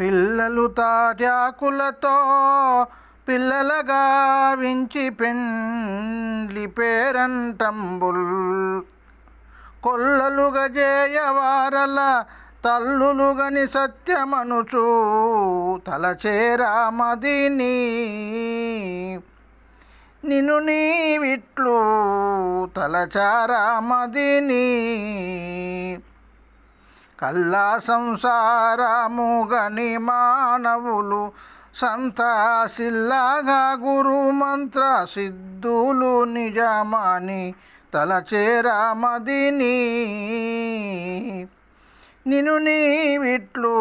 పిల్లలు తాజాకులతో పిల్లలగా వించి పెండ్లి పేరంటంబుల్ కొల్లలుగా జేయవారల తల్లులుగని సత్యమనుచు తలచేరా నిను నీ నీవిట్లు తలచారా మదిని. కల్లా సంసారముగని మానవులు సంతాసిల్లాగా గురు మంత్ర సిద్ధులు నిజమాని తలచేరా మదిని నిన్ను నీవిట్లు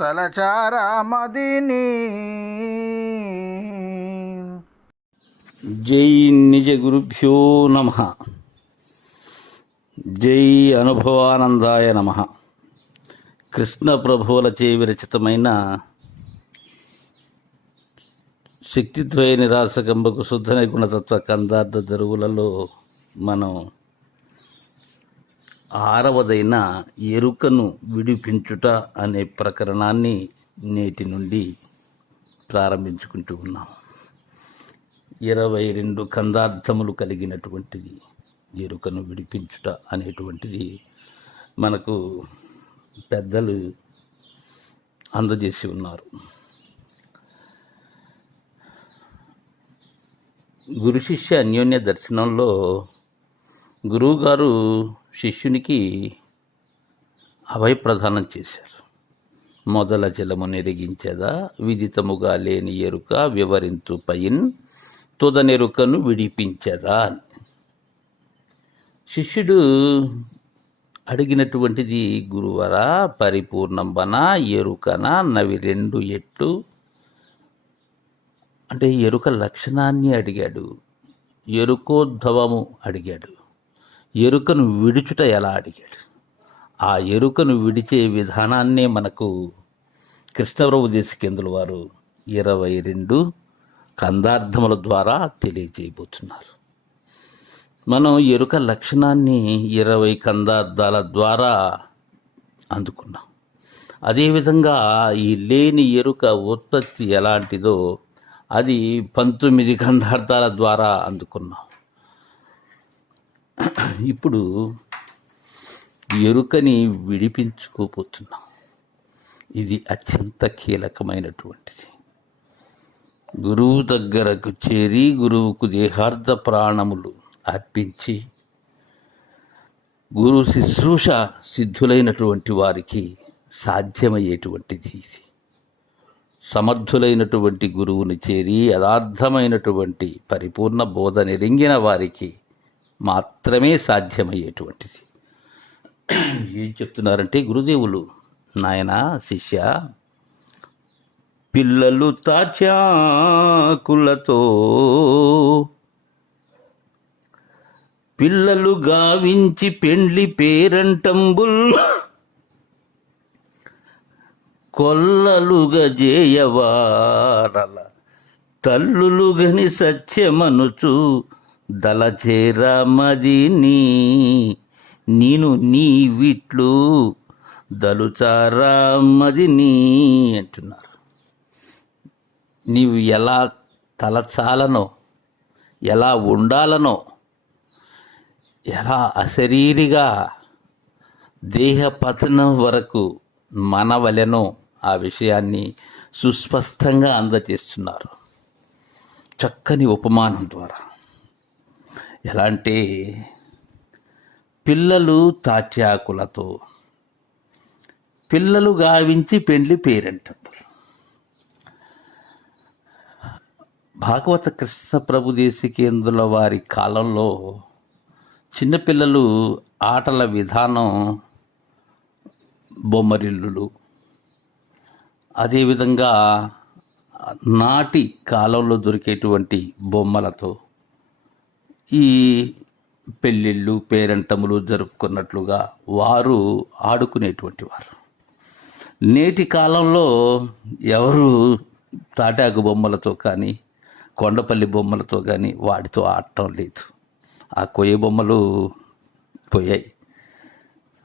తలచారా మదిని జై నిజ గురుభ్యో నమ. జై అనుభవానందాయ నమ. కృష్ణ ప్రభువులచే విరచితమైన శక్తిద్వయ నిరాశకంబకు శుద్ధ గుణతత్వ కందార్థ దరువులలో మనం ఆరవదైన ఎరుకను విడిపించుట అనే ప్రకరణాన్ని నేటి నుండి ప్రారంభించుకుంటూ ఉన్నాం. ఇరవై రెండు కందార్థములు కలిగినటువంటిది. ఎరుకను విడిపించుట అనేటువంటిది మనకు పెద్దలు అందజేసి ఉన్నారు. గురు శిష్య అన్యోన్య దర్శనంలో గురువుగారు శిష్యునికి అభయప్రదానం చేశారు. మొదల జలము నెరిగించదా విదితముగా లేని ఎరుక వివరించు పైన్ తుదనెరుకను విడిపించదా అని. శిష్యుడు అడిగినటువంటిది గురువర పరిపూర్ణంబన ఎరుకన? నవి రెండు ఎట్లు అంటే ఎరుక లక్షణాన్ని అడిగాడు. ఎరుకోద్భవము అడిగాడు. ఎరుకను విడుచుట ఎలా అడిగాడు. ఆ ఎరుకను విడిచే విధానాన్నే మనకు కృష్ణప్రభు దేశకేంద్రుల వారు ఇరవై రెండు కందార్థముల ద్వారా తెలియజేయబోతున్నారు. మనం ఎరుక లక్షణాన్ని ఇరవై కందార్థాల ద్వారా అందుకున్నాం. అదేవిధంగా ఈ లేని ఎరుక ఉత్పత్తి ఎలాంటిదో అది పంతొమ్మిది కందార్థాల ద్వారా అందుకున్నాం. ఇప్పుడు ఎరుకని విడిపించుకోబోతున్నాం. ఇది అత్యంత కీలకమైనటువంటిది. గురువు దగ్గరకు చేరి గురువుకు దేహార్థ ప్రాణములు అర్పించి గురు శుశ్రూష సిద్ధులైనటువంటి వారికి సాధ్యమయ్యేటువంటిది ఇది. సమర్థులైనటువంటి గురువుని చేరి యథార్థమైనటువంటి పరిపూర్ణ బోధ నెరింగిన వారికి మాత్రమే సాధ్యమయ్యేటువంటిది. ఏం చెప్తున్నారంటే గురుదేవులు నాయన శిష్య పిల్లలు తాచాకులతో పిల్లలు గావించి పెండ్లి పేరంటంబుల్. కొల్లలుగా జేయవారల తల్లులుగని సత్యమనుచు దలచేరామది నీ. నేను నీ విట్లు దలుచారామది నీ అంటున్నారు. నీవు ఎలా తలచాలనో ఎలా ఉండాలనో ఎలా అశరీరిగా దేహ పతనం వరకు మనవలెనో ఆ విషయాన్ని సుస్పష్టంగా అందజేస్తున్నారు. చక్కని ఉపమానం ద్వారా. ఎలా అంటే పిల్లలు తాట్యాకులతో పిల్లలు గావించి పెండ్లి పేరంటారు భాగవత కృష్ణ ప్రభు దేశికేంద్రుల వారి కాలంలో చిన్నపిల్లలు ఆటల విధానం బొమ్మరిల్లులు. అదేవిధంగా నాటి కాలంలో దొరికేటువంటి బొమ్మలతో ఈ పెళ్ళిళ్ళు పేరంటములు జరుపుకున్నట్లుగా వారు ఆడుకునేటువంటి వారు. నేటి కాలంలో ఎవరు తాటాకు బొమ్మలతో కానీ కొండపల్లి బొమ్మలతో కానీ వాటితో ఆడటం లేదు. ఆ కొయ్య బొమ్మలు పోయాయి.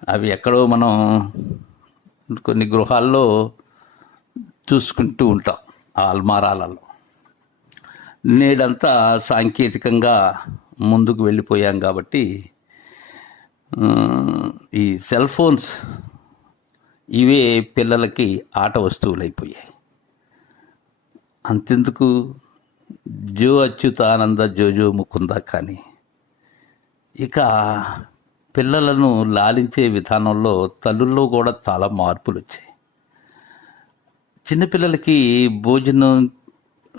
అవి ఎక్కడో మనం కొన్ని గృహాల్లో చూసుకుంటూ ఉంటాం ఆ అల్మారాలలో. నేడంతా సాంకేతికంగా ముందుకు వెళ్ళిపోయాం కాబట్టి ఈ సెల్ ఫోన్స్ ఇవే పిల్లలకి ఆట వస్తువులు అయిపోయాయి అంతెందుకు? జో అచ్యుతానంద జోజో ముకుందా కానీ ఇక పిల్లలను లాలించే విధానంలో తల్లుల్లో కూడా చాలా మార్పులు వచ్చాయి చిన్నపిల్లలకి భోజనం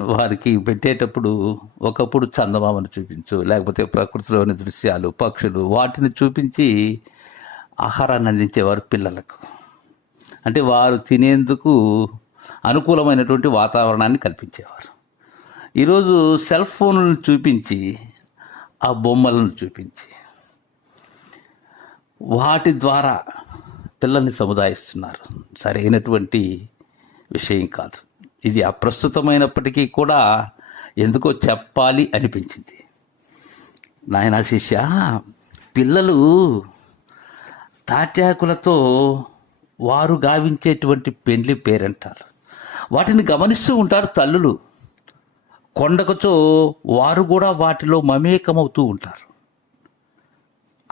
వారికి పెట్టేటప్పుడు ఒకప్పుడు చందమామను చూపించు లేకపోతే ప్రకృతిలోని దృశ్యాలు పక్షులు వాటిని చూపించి ఆహారాన్ని అందించేవారు పిల్లలకు. అంటే వారు తినేందుకు అనుకూలమైనటువంటి వాతావరణాన్ని కల్పించేవారు. ఈరోజు సెల్ ఫోన్లను చూపించి ఆ బొమ్మలను చూపించి వాటి ద్వారా పిల్లల్ని సముదాయిస్తున్నారు. సరైనటువంటి విషయం కాదు. ఇది అప్రస్తుతమైనప్పటికీ కూడా ఎందుకో చెప్పాలి అనిపించింది. నాయన శిష్య పిల్లలు తాట్యాకులతో వారు గావించేటువంటి పెండ్లి పేరంటారు. వాటిని గమనిస్తూ ఉంటారు తల్లులు. కొండకచో వారు కూడా వాటిలో మమేకమవుతూ ఉంటారు.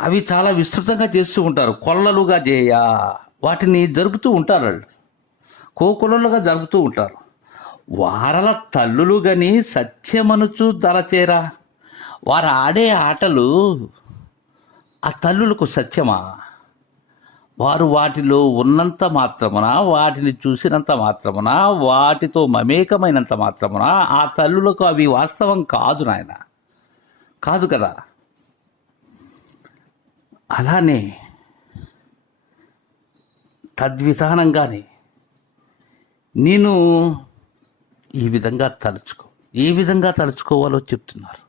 అవి చాలా విస్తృతంగా చేస్తూ ఉంటారు. కొల్లలుగా చేయ వాటిని జరుపుతూ ఉంటారు వాళ్ళు. కోకొలలుగా జరుపుతూ ఉంటారు. వారల తల్లులు గని సత్యమనుచు దలచేరా. వారు ఆడే ఆటలు ఆ తల్లులకు సత్యమా? వారు వాటిలో ఉన్నంత మాత్రమున వాటిని చూసినంత మాత్రమున వాటితో మమేకమైనంత మాత్రమున ఆ తల్లులకు అవి వాస్తవం కాదు నాయన. కాదు కదా. అలానే తద్విధానంగానే నేను ఈ విధంగా తలుచుకో. ఏ విధంగా తలుచుకోవాలో చెప్తున్నారు.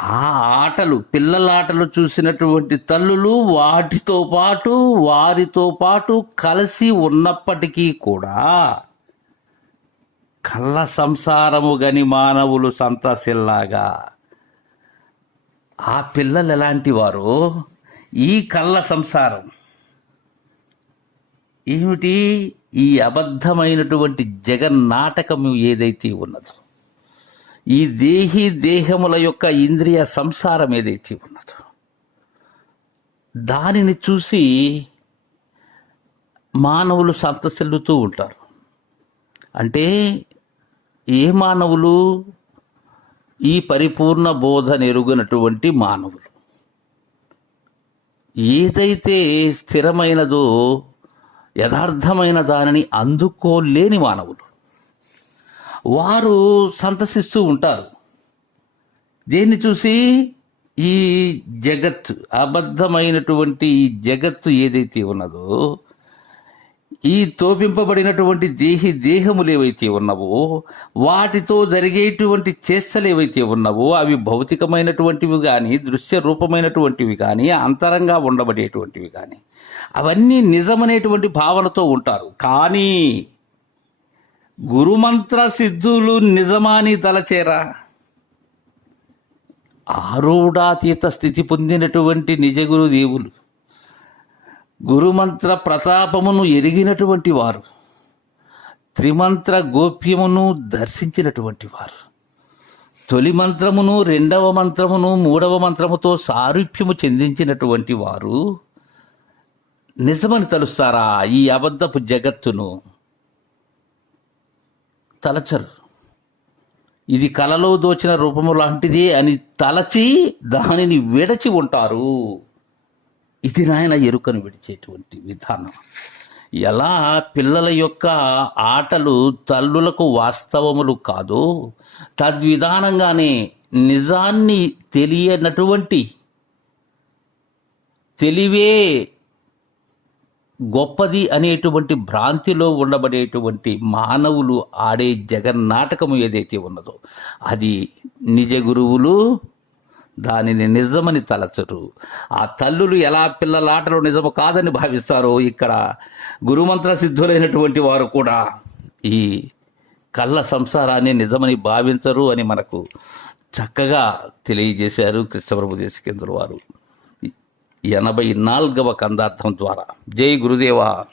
ఆ ఆటలు పిల్లల ఆటలు చూసినటువంటి తల్లులు వాటితో పాటు వారితో పాటు కలిసి ఉన్నప్పటికీ కూడా కళ్ళ సంసారము గని మానవులు సంతసిల్లాగా. ఆ పిల్లలు ఎలాంటి వారు? ఈ కళ్ళ సంసారం. ఏమిటి? ఈ అబద్ధమైనటువంటి జగన్నాటకము ఏదైతే ఉన్నదో. ఈ దేహి దేహముల యొక్క ఇంద్రియ సంసారం ఏదైతే ఉన్నదో దానిని చూసి మానవులు సంతసిల్లుతూ ఉంటారు. అంటే ఏ మానవులు? ఈ పరిపూర్ణ బోధ నెరుగునటువంటి మానవులు. ఏదైతే స్థిరమైనదో యథార్థమైన దానిని అందుకోలేని మానవులు. వారు సంతసిస్తూ ఉంటారు. దేన్ని చూసి ఈ జగత్ అబద్ధమైనటువంటి ఈ జగత్తు ఏదైతే ఉన్నదో ఈ తోపింపబడినటువంటి దేహి దేహములు ఏవైతే ఉన్నవో వాటితో జరిగేటువంటి చేష్టలు ఏవైతే ఉన్నవో అవి భౌతికమైనటువంటివి కానీ దృశ్య రూపమైనటువంటివి కానీ అంతరంగా ఉండబడేటువంటివి కానీ అవన్నీ నిజమనేటువంటి భావనతో ఉంటారు. కానీ గురుమంత్ర సిద్ధులు నిజమాని తలచేరా. ఆరూఢాతీత స్థితి పొందినటువంటి నిజ గురుదేవులు గురుమంత్ర ప్రతాపమును ఎరిగినటువంటి వారు. త్రిమంత్ర గోప్యమును దర్శించినటువంటి వారు. తొలి మంత్రమును రెండవ మంత్రమును మూడవ మంత్రముతో సారూప్యము చెందించినటువంటి వారు నిజమని తలుస్తారా ఈ అబద్ధపు జగత్తును? తలచరు. ఇది కలలో దోచిన రూపము లాంటిదే అని తలచి దానిని విడచి ఉంటారు. ఇది నాయన ఎరుకను విడిచేటువంటి విధానం. ఎలా పిల్లల యొక్క ఆటలు తల్లులకు వాస్తవములు కాదు తద్విధానంగానే నిజాన్ని తెలియనటువంటి తెలివే గొప్పది అనేటువంటి భ్రాంతిలో ఉండబడేటువంటి మానవులు ఆడే జగన్నాటకము ఏదైతే ఉన్నదో అది నిజ గురువులు దానిని నిజమని తలచరు. ఆ తల్లులు ఎలా పిల్లలాటలు నిజము కాదని భావిస్తారో ఇక్కడ గురుమంత్ర సిద్ధులైనటువంటి వారు కూడా ఈ కళ్ళ సంసారాన్ని నిజమని భావించరు అని మనకు చక్కగా తెలియజేశారు కృష్ణప్రభు దేశకేంద్రుల వారు. ఎనభై నాలుగవ కందార్థం ద్వారా. జై గురుదేవా.